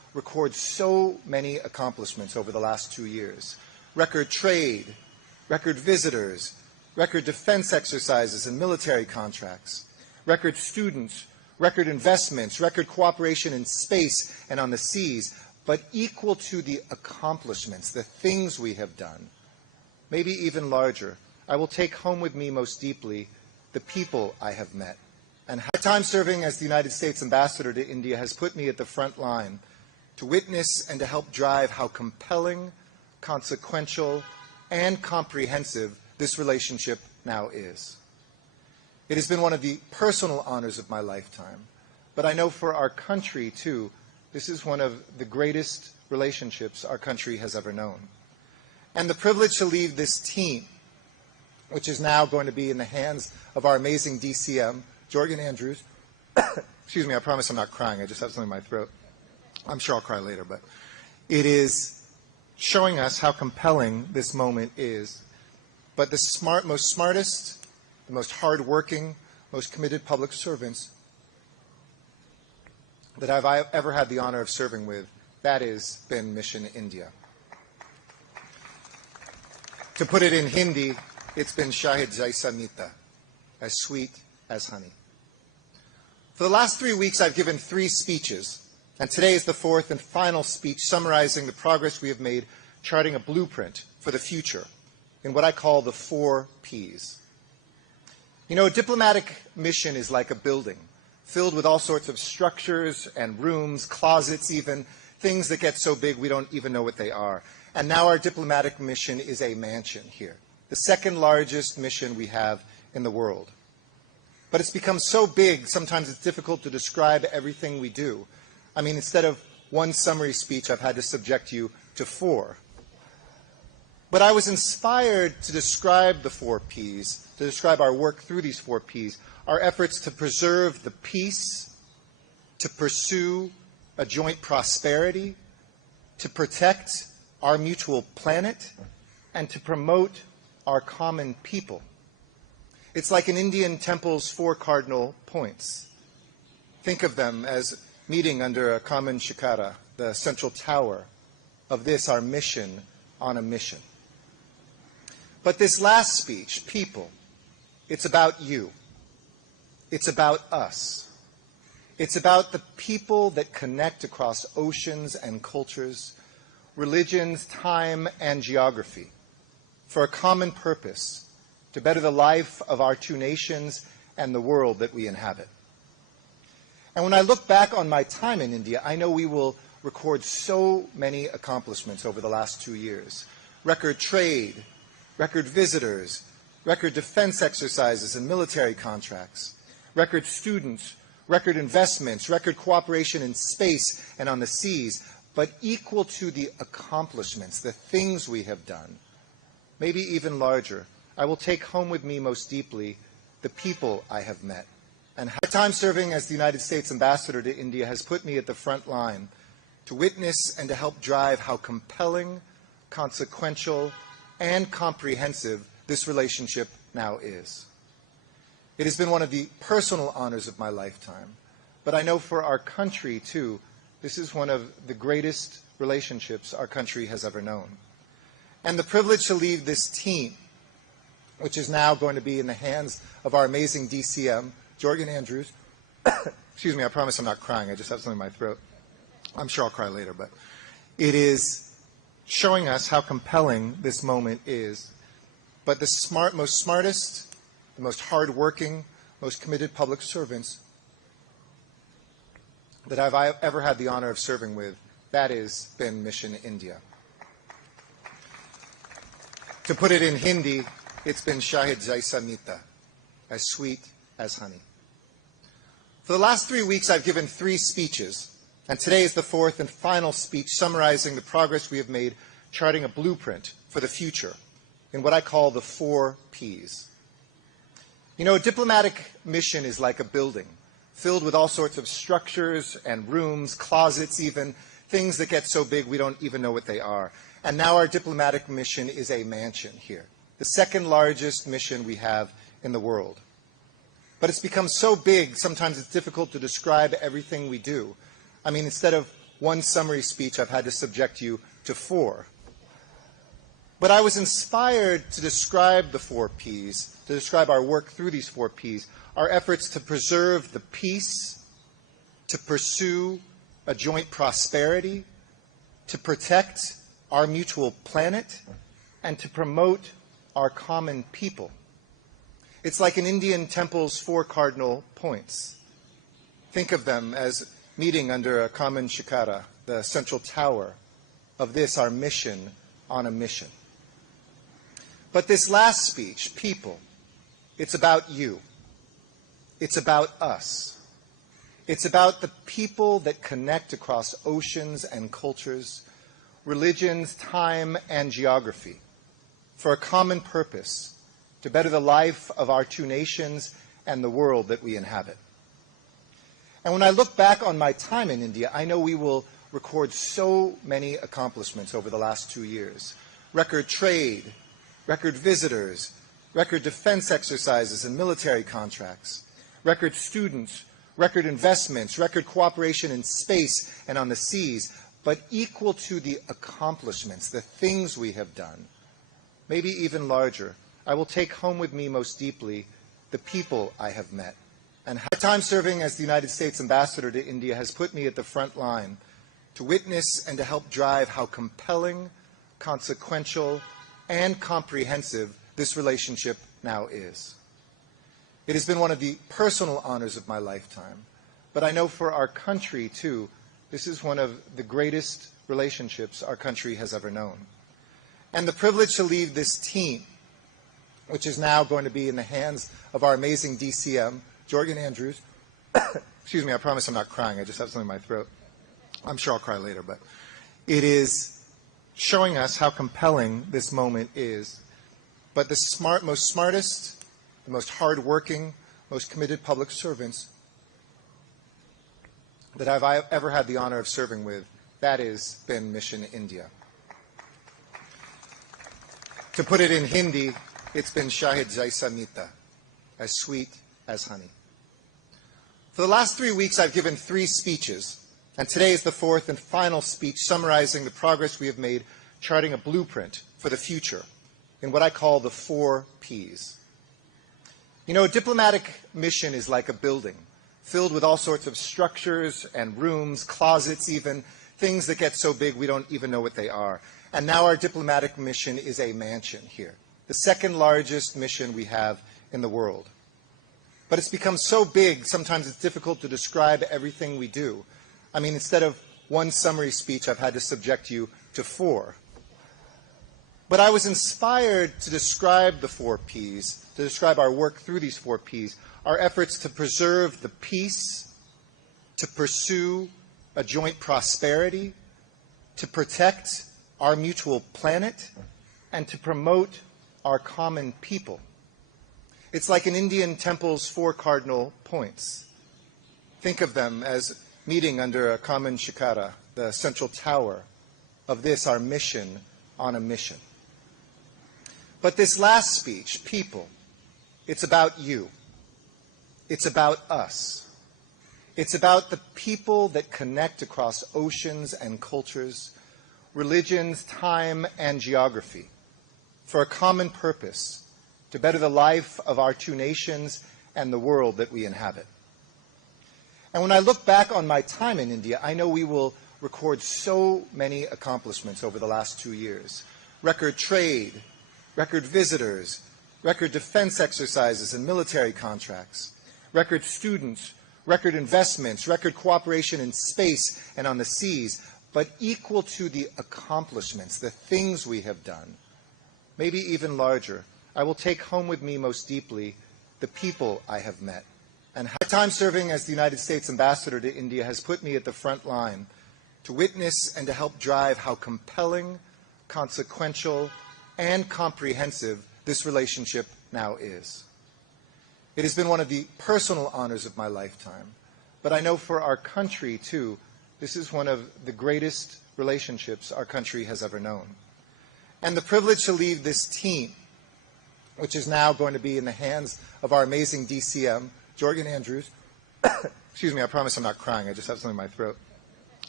record so many accomplishments over the last 2 years. Record trade, record visitors, record defense exercises and military contracts, record students, record investments, record cooperation in space and on the seas, but equal to the accomplishments, the things we have done, maybe even larger. I will take home with me most deeply the people I have met. And my time serving as the United States ambassador to India has put me at the front line to witness and to help drive how compelling, consequential, and comprehensive this relationship now is. It has been one of the personal honors of my lifetime, but I know for our country, too, this is one of the greatest relationships our country has ever known. And the privilege to lead this team, which is now going to be in the hands of our amazing DCM, Jorgen Andrews. Excuse me, I promise I'm not crying. I just have something in my throat. I'm sure I'll cry later, but it is showing us how compelling this moment is. But the most smartest, the most hardworking, most committed public servants that I've ever had the honor of serving with, that has been Mission India. To put it in Hindi, it's been Shahid Jaisa Mita, as sweet as honey. For the last 3 weeks, I've given 3 speeches, and today is the 4th and final speech summarizing the progress we have made, charting a blueprint for the future in what I call the 4 Ps. You know, a diplomatic mission is like a building, filled with all sorts of structures and rooms, closets even, things that get so big we don't even know what they are. And now our diplomatic mission is a mansion here, the second largest mission we have in the world. But it's become so big, sometimes it's difficult to describe everything we do. I mean, instead of one summary speech, I've had to subject you to 4. But I was inspired to describe the 4 Ps, to describe our work through these 4 Ps, our efforts to preserve the peace, to pursue a joint prosperity, to protect our mutual planet, and to promote our common people. It's like an Indian temple's 4 cardinal points. Think of them as meeting under a common shikara, the central tower of this, our mission on a mission. But this last speech, people, it's about you. It's about us. It's about the people that connect across oceans and cultures, religions, time, and geography, for a common purpose, to better the life of our 2 nations and the world that we inhabit. And when I look back on my time in India, I know we will record so many accomplishments over the last 2 years. Record trade, record visitors, record defense exercises and military contracts, record students, record investments, record cooperation in space and on the seas, but equal to the accomplishments, the things we have done, maybe even larger. I will take home with me most deeply the people I have met. And my time serving as the United States ambassador to India has put me at the front line to witness and to help drive how compelling, consequential, and comprehensive this relationship now is. It has been one of the personal honors of my lifetime, but I know for our country, too, this is one of the greatest relationships our country has ever known. And the privilege to lead this team, which is now going to be in the hands of our amazing DCM, Jorgen Andrews. Excuse me, I promise I'm not crying. I just have something in my throat. I'm sure I'll cry later, but it is showing us how compelling this moment is. But the most smartest, the most hardworking, most committed public servants that I've ever had the honor of serving with, that has been Mission India. To put it in Hindi, it's been Shahid Jaisa Mita, as sweet as honey. For the last 3 weeks, I've given 3 speeches, and today is the 4th and final speech summarizing the progress we have made, charting a blueprint for the future in what I call the 4 Ps. You know, a diplomatic mission is like a building, filled with all sorts of structures and rooms, closets even, things that get so big we don't even know what they are. And now our diplomatic mission is a mansion here, the second largest mission we have in the world. But it's become so big, sometimes it's difficult to describe everything we do. I mean, instead of one summary speech, I've had to subject you to four. But I was inspired to describe the four Ps, to describe our work through these four Ps, our efforts to preserve the peace, to pursue a joint prosperity, to protect our mutual planet, and to promote our common people. It's like an Indian temple's four cardinal points. Think of them as meeting under a common shikara, the central tower of this, our mission on a mission. But this last speech, people, it's about you. It's about us. It's about the people that connect across oceans and cultures, religions, time, and geography, for a common purpose, to better the life of our two nations and the world that we inhabit. And when I look back on my time in India, I know we will record so many accomplishments over the last 2 years. Record trade, record visitors, record defense exercises and military contracts, record students, record investments, record cooperation in space and on the seas, but equal to the accomplishments, the things we have done, maybe even larger, I will take home with me most deeply the people I have met. And my time serving as the United States ambassador to India has put me at the front line to witness and to help drive how compelling, consequential, and comprehensive this relationship now is. It has been one of the personal honors of my lifetime, but I know for our country, too, this is one of the greatest relationships our country has ever known. And the privilege to lead this team, which is now going to be in the hands of our amazing DCM, Jorgen Andrews. Excuse me, I promise I'm not crying. I just have something in my throat. I'm sure I'll cry later, but it is showing us how compelling this moment is. But the most smartest, the most hardworking, most committed public servants that I've ever had the honor of serving with, that has been Mission India. To put it in Hindi, it's been Shahid Jaisa Mita, as sweet as honey. For the last 3 weeks, I've given 3 speeches, and today is the 4th and final speech summarizing the progress we have made, charting a blueprint for the future in what I call the 4 Ps. You know, a diplomatic mission is like a building, filled with all sorts of structures and rooms, closets even, things that get so big we don't even know what they are. And now our diplomatic mission is a mansion here, the second largest mission we have in the world. But it's become so big, sometimes it's difficult to describe everything we do. I mean, instead of one summary speech, I've had to subject you to 4. But I was inspired to describe the 4 Ps, to describe our work through these 4 Ps, our efforts to preserve the peace, to pursue a joint prosperity, to protect our mutual planet, and to promote our common people. It's like an Indian temple's 4 cardinal points. Think of them as meeting under a common shikara, the central tower of this, our mission on a mission. But this last speech, people, it's about you. It's about us. It's about the people that connect across oceans and cultures, religions, time, and geography, for a common purpose, to better the life of our two nations and the world that we inhabit. And when I look back on my time in India, I know we will record so many accomplishments over the last 2 years. Record trade, record visitors, record defense exercises and military contracts, record students, record investments, record cooperation in space and on the seas, but equal to the accomplishments, the things we have done, maybe even larger, I will take home with me most deeply the people I have met. And my time serving as the United States ambassador to India has put me at the front line to witness and to help drive how compelling, consequential, and comprehensive this relationship now is. It has been one of the personal honors of my lifetime, but I know for our country, too, this is one of the greatest relationships our country has ever known. And the privilege to lead this team, which is now going to be in the hands of our amazing DCM, Jorgen Andrews. Excuse me, I promise I'm not crying. I just have something in my throat.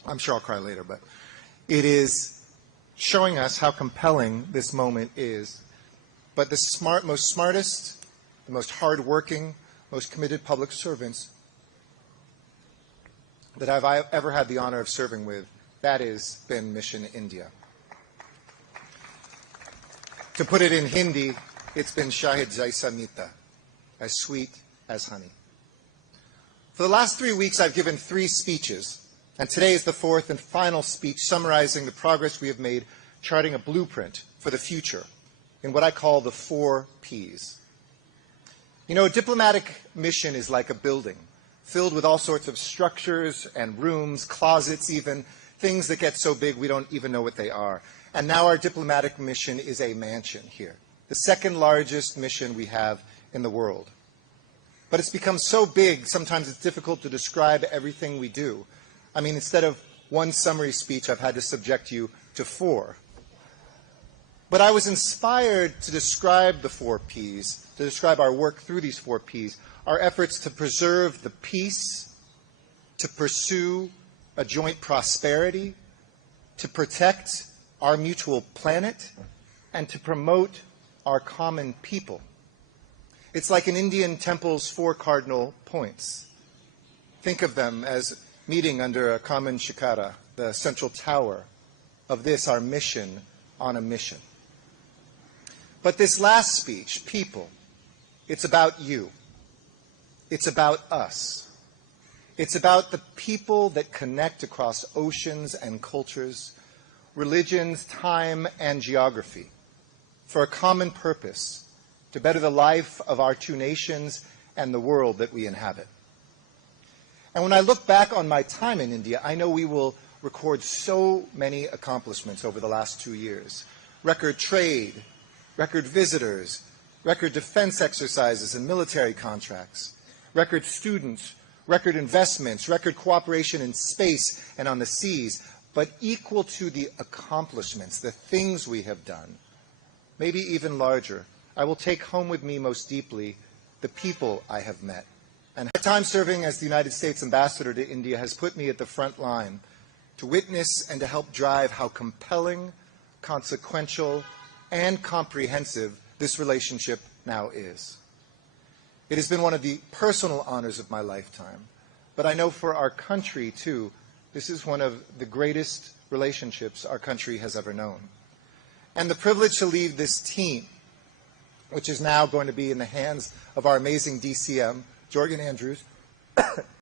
I'm sure I'll cry later, but it is showing us how compelling this moment is. But the most smartest, the most hardworking, most committed public servants that I've ever had the honor of serving with, that has been Mission India. To put it in Hindi, it's been Shahid Jaisa Mita, as sweet as honey. For the last 3 weeks, I've given 3 speeches, and today is the 4th and final speech summarizing the progress we have made, charting a blueprint for the future in what I call the 4 Ps. You know, a diplomatic mission is like a building, filled with all sorts of structures and rooms, closets even, things that get so big we don't even know what they are. And now our diplomatic mission is a mansion here, the second largest mission we have in the world. But it's become so big, sometimes it's difficult to describe everything we do. I mean, instead of 1 summary speech, I've had to subject you to 4. But I was inspired to describe the 4 Ps, to describe our work through these 4 Ps, our efforts to preserve the peace, to pursue a joint prosperity, to protect our mutual planet, and to promote our common people. It's like an Indian temple's 4 cardinal points. Think of them as meeting under a common shikara, the central tower of this, our mission on a mission. But this last speech, people, it's about you. It's about us. It's about the people that connect across oceans and cultures, religions, time, and geography, for a common purpose, to better the life of our 2 nations and the world that we inhabit. And when I look back on my time in India, I know we will record so many accomplishments over the last 2 years. Record trade, record visitors, record defense exercises and military contracts, record students, record investments, record cooperation in space and on the seas, but equal to the accomplishments, the things we have done, maybe even larger, I will take home with me most deeply the people I have met. And my time serving as the United States Ambassador to India has put me at the front line to witness and to help drive how compelling, consequential, and comprehensive this relationship now is. It has been one of the personal honors of my lifetime, but I know for our country, too, this is one of the greatest relationships our country has ever known. And the privilege to lead this team, which is now going to be in the hands of our amazing DCM, Jorgen Andrews,